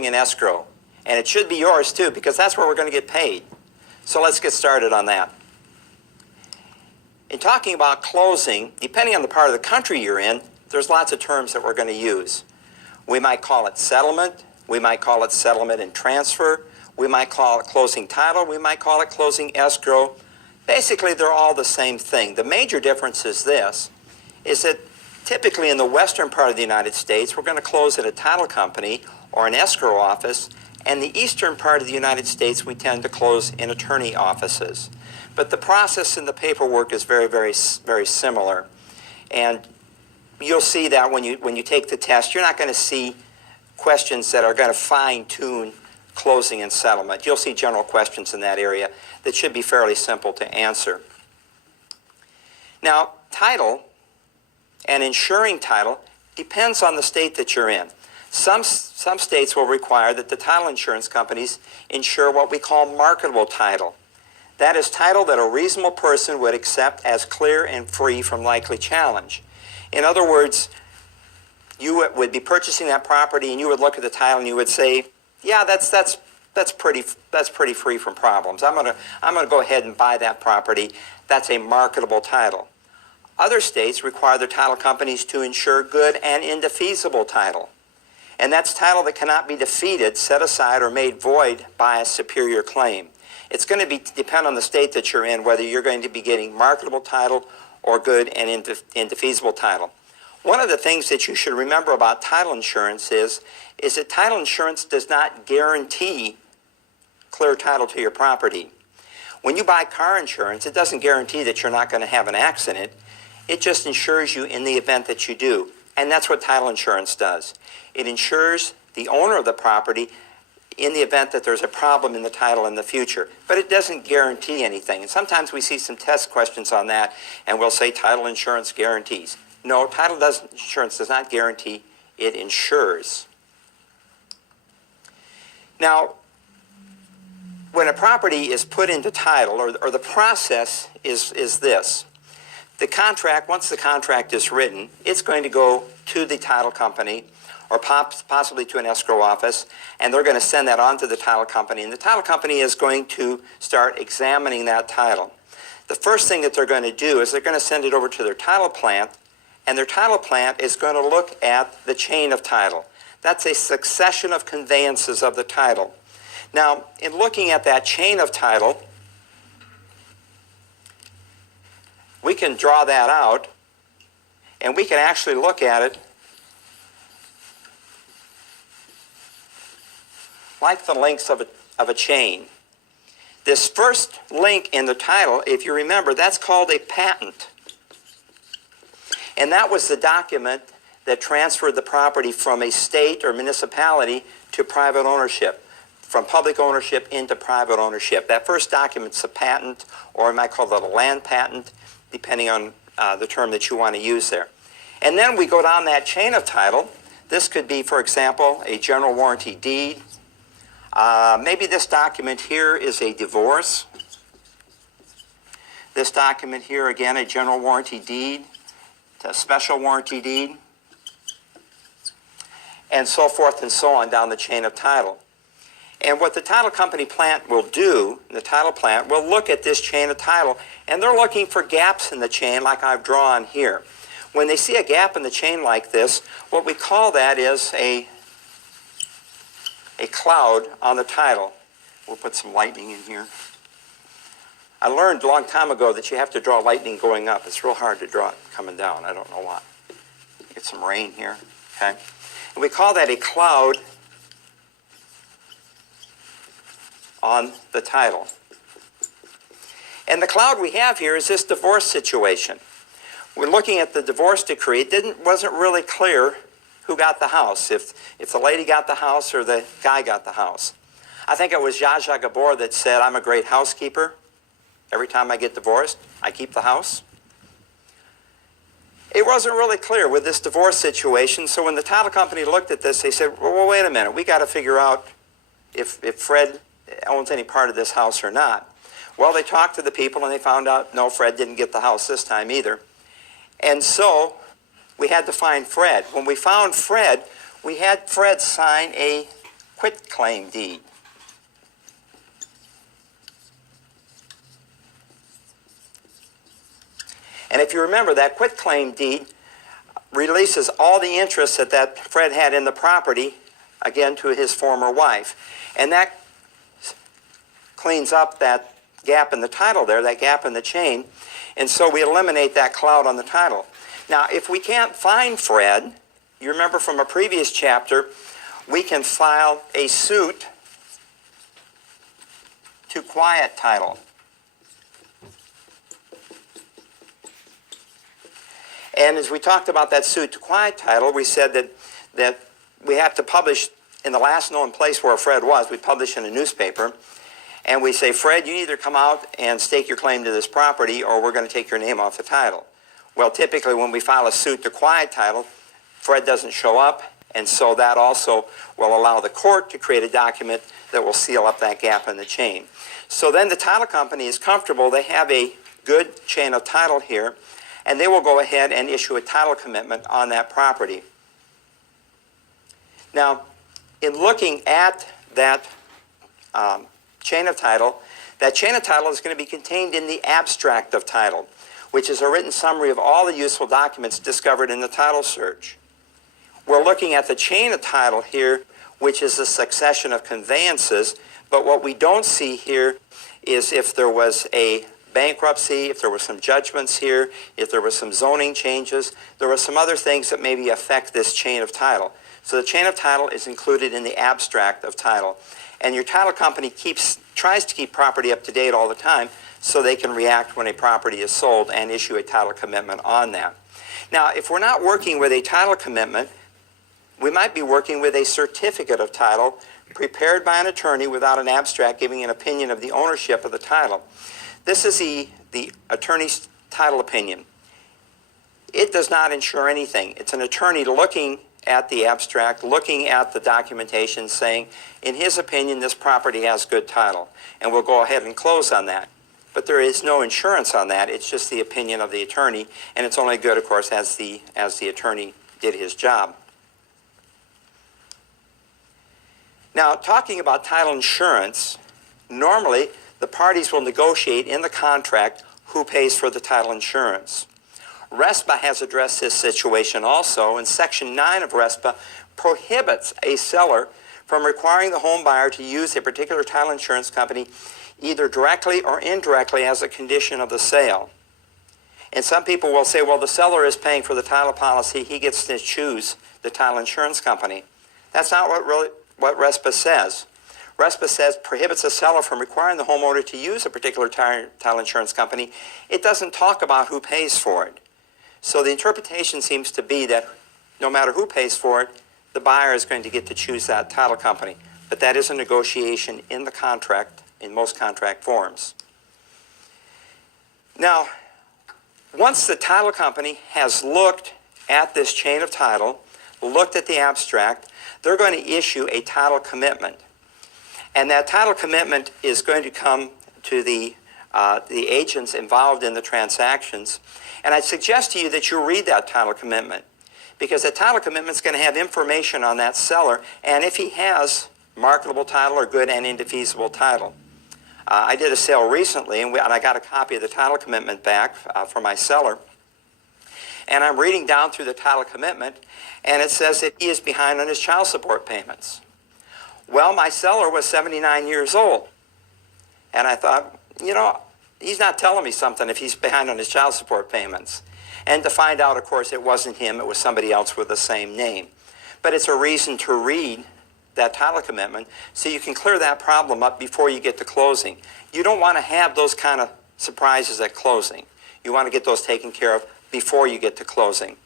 in escrow. And it should be yours too, because that's where we're going to get paid. So let's get started on that. In talking about closing, depending on the part of the country you're in, there's lots of terms that we're going to use. We might call it settlement. We might call it settlement and transfer. We might call it closing title. We might call it closing escrow. Basically, they're all the same thing. The major difference is this, is that typically in the western part of the United States, we're going to close at a title company or an escrow office, and the eastern part of the United States, we tend to close in attorney offices. But the process and the paperwork is very, very similar. And you'll see that when you take the test, you're not going to see questions that are going to fine-tune closing and settlement. You'll see general questions in that area that should be fairly simple to answer. Now, title and insuring title depends on the state that you're in. Some states will require that the title insurance companies insure what we call marketable title. That is title that a reasonable person would accept as clear and free from likely challenge. In other words, you would be purchasing that property and you would look at the title and you would say, yeah, that's pretty free from problems. I'm gonna go ahead and buy that property. That's a marketable title. Other states require their title companies to insure good and indefeasible title. And that's title that cannot be defeated, set aside, or made void by a superior claim. It's going to depend on the state that you're in whether you're going to be getting marketable title or good and indefeasible title. One of the things that you should remember about title insurance is that title insurance does not guarantee clear title to your property. When you buy car insurance, it doesn't guarantee that you're not going to have an accident. It just insures you in the event that you do. And that's what title insurance does. It insures the owner of the property in the event that there's a problem in the title in the future. But it doesn't guarantee anything. And sometimes we see some test questions on that, and we'll say title insurance guarantees. No, title insurance does not guarantee, it insures. Now, when a property is put into title, or the process is this. The contract, once the contract is written, it's going to go to the title company or possibly to an escrow office, and they're going to send that on to the title company. And the title company is going to start examining that title. The first thing that they're going to do is they're going to send it over to their title plant, and their title plant is going to look at the chain of title. That's a succession of conveyances of the title. Now, in looking at that chain of title, we can draw that out, and we can actually look at it like the links of a chain. This first link in the title, if you remember, that's called a patent. And that was the document that transferred the property from a state or municipality to private ownership, from public ownership into private ownership. That first document's a patent, or you might call it a land patent, depending on the term that you want to use there. And then we go down that chain of title. This could be, for example, a general warranty deed. Maybe this document here is a divorce. This document here, again, a general warranty deed, a special warranty deed, and so forth and so on down the chain of title. And what the title company plant will do, the title plant will look at this chain of title, and they're looking for gaps in the chain like I've drawn here. When they see a gap in the chain like this, what we call that is a cloud on the title. We'll put some lightning in here. I learned a long time ago that you have to draw lightning going up. It's real hard to draw it coming down. I don't know why. Get some rain here, okay? And we call that a cloud on the title. And the cloud we have here is this divorce situation. We're looking at the divorce decree. It wasn't really clear who got the house, if the lady got the house or the guy got the house. I think it was Zsa Zsa Gabor that said, I'm a great housekeeper. Every time I get divorced, I keep the house. It wasn't really clear with this divorce situation, so when the title company looked at this, they said, well, wait a minute, we got to figure out if Fred owns any part of this house or not. Well, they talked to the people and they found out, no, Fred didn't get the house this time either. And so we had to find Fred. When we found Fred, we had Fred sign a quitclaim deed. And if you remember, that quitclaim deed releases all the interest that Fred had in the property, again, to his former wife. And that cleans up that gap in the title there, that gap in the chain, and so we eliminate that cloud on the title. Now, if we can't find Fred, you remember from a previous chapter, we can file a suit to quiet title. And as we talked about that suit to quiet title, we said that we have to publish in the last known place where Fred was. We publish in a newspaper, and we say, Fred, you either come out and stake your claim to this property, or we're going to take your name off the title. Well, typically when we file a suit to quiet title, Fred doesn't show up, and so that also will allow the court to create a document that will seal up that gap in the chain. So then the title company is comfortable. They have a good chain of title here, and they will go ahead and issue a title commitment on that property. Now, in looking at that chain of title, that chain of title is going to be contained in the abstract of title, which is a written summary of all the useful documents discovered in the title search. We're looking at the chain of title here, which is a succession of conveyances, but what we don't see here is if there was a bankruptcy, if there were some judgments here, if there were some zoning changes, there were some other things that maybe affect this chain of title. So the chain of title is included in the abstract of title. And your title company tries to keep property up to date all the time so they can react when a property is sold and issue a title commitment on that. Now, if we're not working with a title commitment, we might be working with a certificate of title prepared by an attorney without an abstract giving an opinion of the ownership of the title. This is the attorney's title opinion. It does not insure anything. It's an attorney looking at the abstract, looking at the documentation, saying, in his opinion, this property has good title, and we'll go ahead and close on that. But there is no insurance on that. It's just the opinion of the attorney, and it's only good, of course, as the attorney did his job. Now, talking about title insurance, normally the parties will negotiate in the contract who pays for the title insurance. RESPA has addressed this situation also, and Section 9 of RESPA prohibits a seller from requiring the home buyer to use a particular title insurance company either directly or indirectly as a condition of the sale. And some people will say, well, the seller is paying for the title policy, he gets to choose the title insurance company. That's not what RESPA says. RESPA says prohibits a seller from requiring the homeowner to use a particular title insurance company. It doesn't talk about who pays for it. So the interpretation seems to be that no matter who pays for it, the buyer is going to get to choose that title company. But that is a negotiation in the contract, in most contract forms. Now, once the title company has looked at this chain of title, looked at the abstract, they're going to issue a title commitment. And that title commitment is going to come to the agents involved in the transactions. And I suggest to you that you read that title commitment, because that title commitment is going to have information on that seller, and if he has marketable title or good and indefeasible title. I did a sale recently, and I got a copy of the title commitment back for my seller. And I'm reading down through the title commitment, and it says that he is behind on his child support payments. Well, my seller was 79 years old. And I thought, you know, he's not telling me something if he's behind on his child support payments. And to find out, of course, it wasn't him, it was somebody else with the same name. But it's a reason to read that title commitment so you can clear that problem up before you get to closing. You don't want to have those kind of surprises at closing. You want to get those taken care of before you get to closing.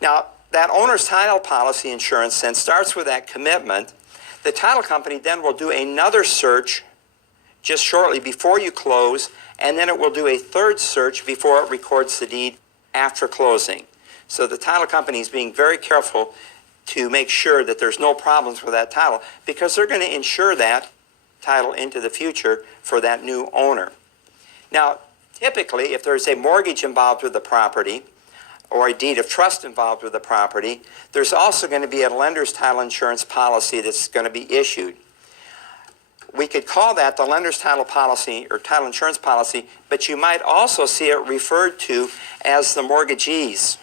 Now, that owner's title policy insurance then starts with that commitment. The title company then will do another search just shortly before you close, and then it will do a third search before it records the deed after closing. So the title company is being very careful to make sure that there's no problems with that title, because they're going to insure that title into the future for that new owner. Now, typically, if there's a mortgage involved with the property, or a deed of trust involved with the property, there's also going to be a lender's title insurance policy that's going to be issued. We could call that the lender's title policy or title insurance policy, but you might also see it referred to as the mortgagee's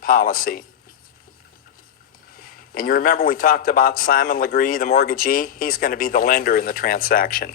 policy. And you remember we talked about Simon Legree, the mortgagee? He's going to be the lender in the transaction.